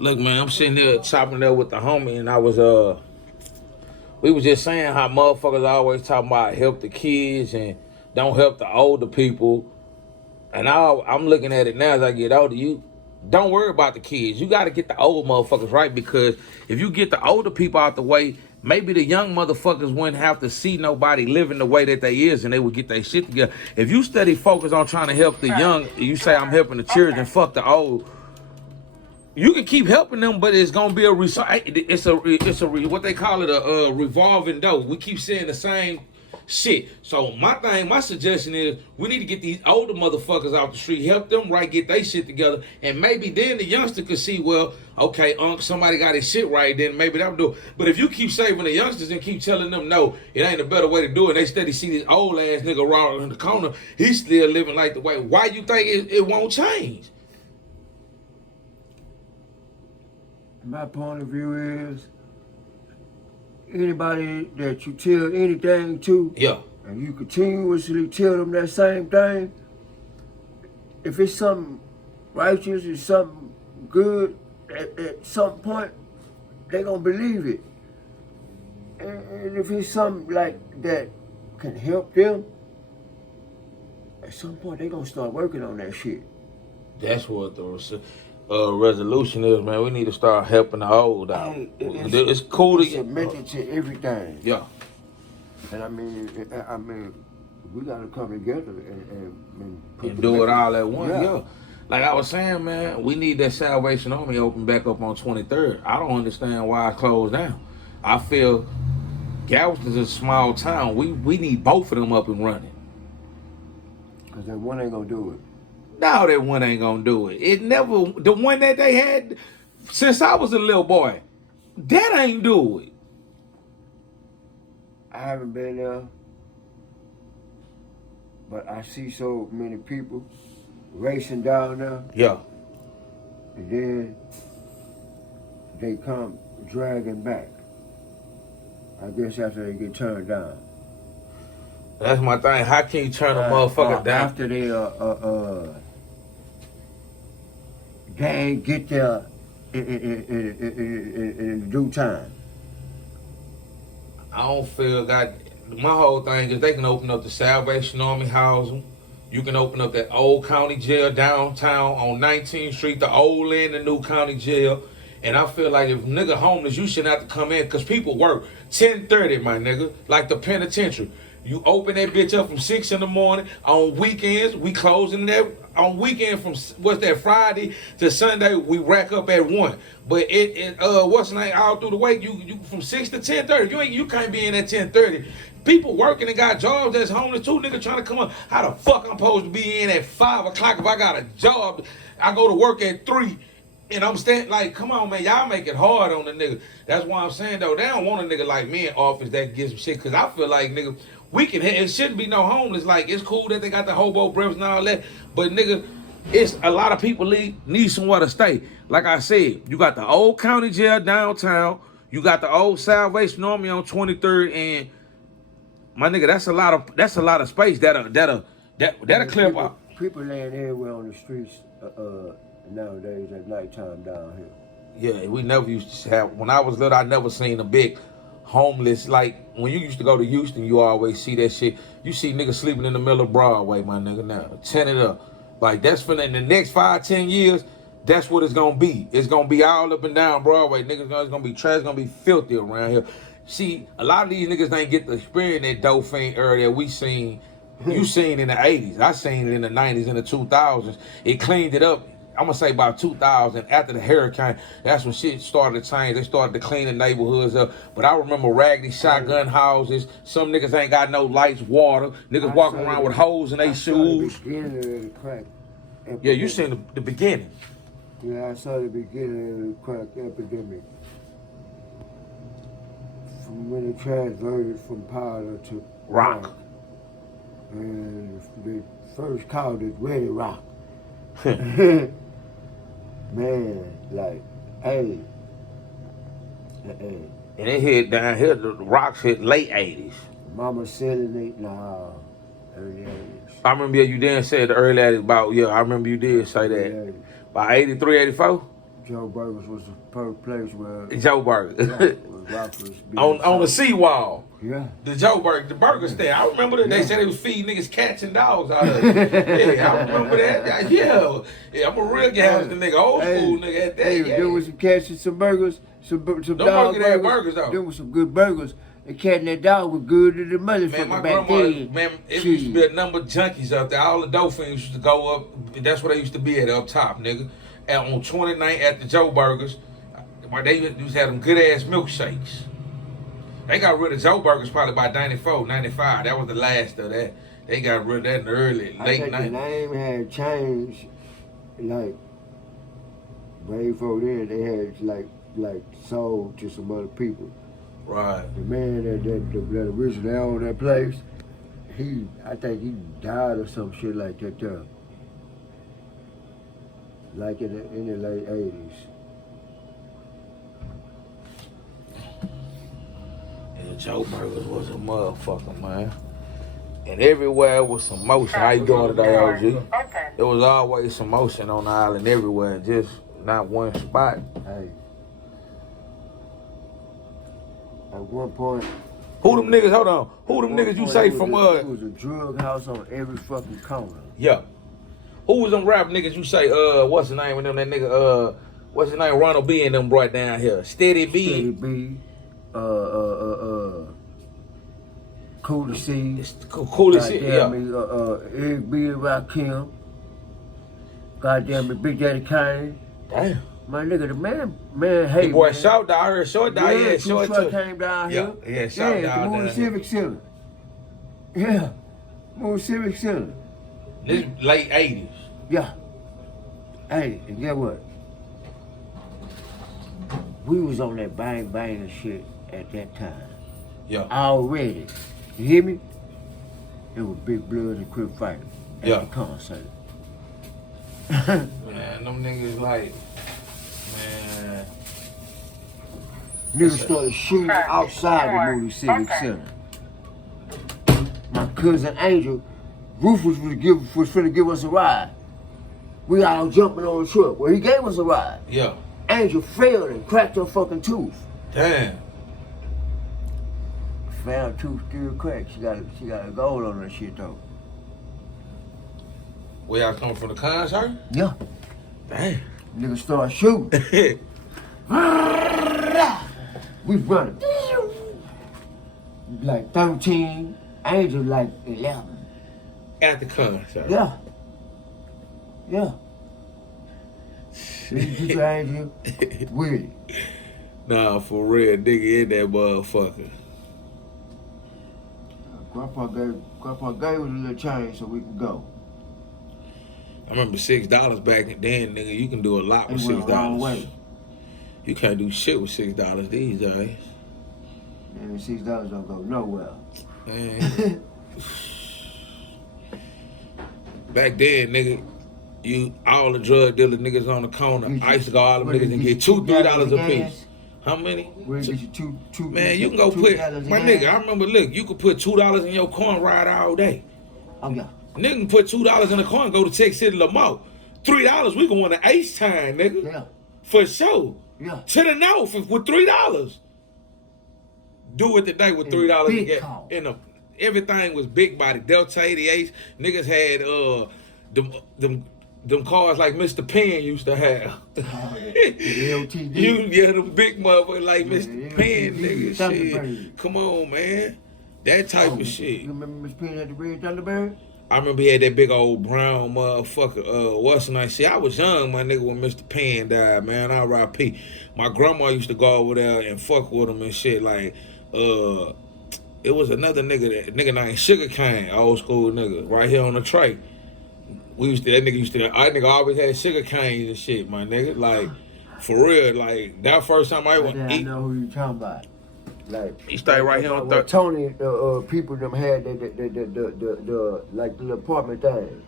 Look, man, I'm sitting there chopping there with the homie, and we was just saying how motherfuckers always talking about help the kids and don't help the older people. And I'm looking at it now as I get older. You don't worry about the kids. You got to get the old motherfuckers right, because if you get the older people out the way, maybe the young motherfuckers wouldn't have to see nobody living the way that they is, and they would get their shit together. If you steady focus on trying to help the young, you say I'm helping the children, fuck the old. You can keep helping them, but it's gonna be what they call it, a revolving door. We keep saying the same shit. So my suggestion is we need to get these older motherfuckers off the street, help them right, get their shit together, and maybe then the youngster could see, well, okay, somebody got his shit right, then maybe that'll do it. But if you keep saving the youngsters and keep telling them no, it ain't a better way to do it, they steady see this old ass nigga raw in the corner, he's still living like the way. Why you think it won't change? My point of view is anybody that you tell anything to, Yeah. and you continuously tell them that same thing, if it's something righteous or something good, at some point, they gonna believe it. And if it's something like that can help them, at some point they gonna start working on that shit. That's what the resolution is, man. We need to start helping the old out. It's cool to get submitted to everything. Yeah. And I mean, we gotta come together and do it all at once. Yeah. Like I was saying, man, we need that Salvation Army open back up on 23rd. I don't understand why it's closed down. I feel Galveston's a small town. We need both of them up and running. Cause that one ain't gonna do it. No, that one ain't gonna do it. It never, the one that they had since I was a little boy, that ain't do it. I haven't been there, but I see so many people racing down there. Yeah. And then they come dragging back. I guess after they get turned down. That's my thing. How can you turn a motherfucker down? After they get there in due time. I don't feel my whole thing is they can open up the Salvation Army housing. You can open up that old county jail downtown on 19th Street, the old and the new county jail. And I feel like if nigga homeless, you shouldn't have to come in, because people work 10:30, my nigga, like the penitentiary. You open that bitch up from 6 in the morning. On weekends, we closing that. On weekend from Friday to Sunday, we rack up at 1. But what's the name? All through the week, you from 6 to 10:30. You can't be in at 10:30. People working and got jobs that's homeless too. Nigga trying to come up. How the fuck I'm supposed to be in at 5 o'clock if I got a job? I go to work at 3. And I'm standing like, come on, man, y'all make it hard on the nigga. That's why I'm saying, though, they don't want a nigga like me in office that gets some shit. Because I feel like, nigga, it shouldn't be no homeless. Like, it's cool that they got the hobo breaths and all that. But, nigga, it's a lot of people need somewhere to stay. Like I said, you got the old county jail downtown. You got the old Salvation Army on 23rd. And, my nigga, that's a lot of space that'll clear up. People laying everywhere on the streets nowadays at nighttime down here. Yeah, we never used to have. When I was little, I never seen a big homeless. Like when you used to go to Houston, you always see that shit. You see niggas sleeping in the middle of Broadway, my nigga. Now, ten it up. Like that's for in the next 5-10 years. That's what it's gonna be. It's gonna be all up and down Broadway. Niggas, it's gonna be trash. It's gonna be filthy around here. See, a lot of these niggas ain't get to experience that dope fiend era that we seen. You seen in the 80s. I seen it in the 90s and the 2000s. It cleaned it up. I'm gonna say about 2000, after the hurricane, that's when shit started to change. They started to clean the neighborhoods up. But I remember raggedy shotgun houses. Some niggas ain't got no lights, water. Niggas walking around with holes in their shoes. Yeah, you seen the beginning. Yeah, I saw the beginning of the crack epidemic. From when it transverted from powder to rock. And they first called it Ready Rock. Man, like, hey. And it hit down here, the rocks hit late 80s. Mama selling it, nah, early 80s. I remember you did say the early 80s about, I remember you did say that. About 83, 84? Joe Burgers was the first place where Joe Burger. where rappers be on the seawall. Yeah. The Joe Burger, the burger stand. I remember that they said they was feeding niggas cats and dogs out of it. Yeah, I remember that. Yeah, I'm a real gangster nigga, old school nigga at that. Hey, Yeah. there was some cats and some burgers, some dog burgers had burgers. burgers, though. There was some good burgers. The cat and that dog was good to the Man, motherfucker my back grandma, then. man, it used to be a number of junkies out there. All the dolphins used to go up. That's where they used to be at up top, nigga. And on 29th at the Joe Burgers, they used to have them good ass milkshakes. They got rid of Joe Burgers probably by 94, 95. That was the last of that. They got rid of that in the early, I late think the 90s. name had changed, like, way before then. They had, like sold to some other people. Right. The man that originally owned that place, I think he died or some shit like that there. Like in the late 80s. And Joe Burgers was a motherfucker, man. And everywhere was some motion. How you doing today, OG? There was always some motion on the island everywhere, just not one spot. Hey. At one point, Who them niggas, hold on, who them niggas you say it from, was a drug house on every fucking corner. yeah. Who was them rap niggas you say, what's the name of them, that nigga, what's his name, Ronald B and them brought down here? Steady B. Steady B, Cool to See. It's cool as shit, yeah. Goddamn me, Eric B. Rakim. Goddamn me, Big Daddy Kane. Damn. My nigga, the man, hey, Big boy, man. Short Dog, I heard Short Dog, yeah, Short Truck too. came down Yeah, here. yeah, Short Dog the down Moon here. Civic Center. Yeah, Moon Civic Center. This late 80s. Yeah. Hey, and guess what? We was on that bang bang and shit at that time. Yeah. Already. You hear me? It was Big Blood and Crip Fighter at Yeah. the concert. Man, them niggas like, man. Niggas started shooting outside the Moody Civic Center. My cousin Angel, Rufus was finna give us a ride. We all jumping on the truck. Well, he gave us a ride. Yeah. Angel failed and cracked her fucking tooth. Damn. Found tooth still cracked. She got a gold on that shit though. Where y'all coming from, the concert? Yeah. Damn. Niggas start shooting. We running. Like 13, Angel like 11. At the concert. Yeah. Yeah. Did you get your Angel? With it. Nah, for real, nigga in that motherfucker. Grandpa gave us a little change so we can go. I remember $6 back then, nigga. You can do a lot It with went the wrong $6. way. You can't do shit with $6 these days. Man, $6 don't go nowhere. Man. Back then, nigga, all the drug dealer niggas on the corner. I used to go all them What, niggas they and get get you $2-3 $2 a gas? piece. How many? Where get you two? Man, you can go $2 put a my gas? nigga. I remember, look, you could put $2 in your car and ride all day. Oh yeah. Nigga can put $2 in the car and go to Tech City Lamar. $3, we can win an H time, nigga. Yeah. For sure. Yeah. To the north with $3. Do it today with $3 big to get car. in a. Everything was big body. Delta 88s. Niggas had them cars like Mr. Penn used to have. The LTD. Yeah, them big motherfuckers like Yeah, Mr. the Penn, LTD, nigga. Thunderbird. Shit. Come on, man. That type of shit. You remember Miss Penn had the red Thunderbird? I remember he had that big old brown motherfucker, what's the name? See, I was young, my nigga, when Mr. Penn died, man. R.I.P. My grandma used to go over there and fuck with him and shit. Like, it was another nigga named Sugar Cane, old school nigga, right here on the tray. Our nigga always had sugar canes and shit, my nigga. Like, for real, like, that first time I I went eat. know who you talking about. Like He stayed right here on what 3rd. Tony, people them had the like the apartment thing.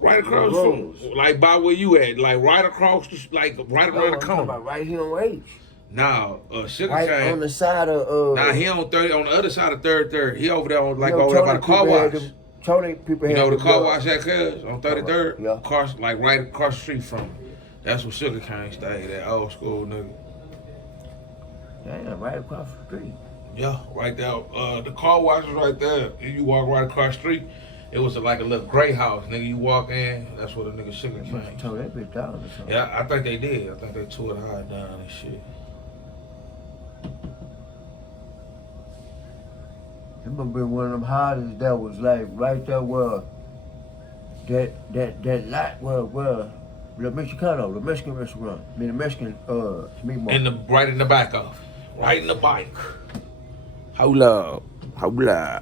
Right across from, like, by where you at. Like, right across, like, right around the I'm talking corner. about right here on H. Nah, Sugar Right Cane. on the side of Nah, he on 30, on the other side of 33rd. He over there on, like, you know, over there by the Tony car people had wash. them- Tony people You had know the them, car wash at Cuz on 33rd? Yeah. Like right across the street from him. That's where Sugar Cane stayed, that old school nigga. Damn, right across the street. Yeah, right there. The car wash was right there. And you walk right across the street. It was like a little gray house, nigga. You walk in, that's where the nigga Sugar They must have Cane. tore that bitch down or something. Yeah, I think they did. I think they tore the high down and shit. It must be one of them houses that was like right there where that lot where the Mexicano, the Mexican restaurant, I mean the Mexican meatball. Right in the back of. Right in the bike. Hold up. Hold up.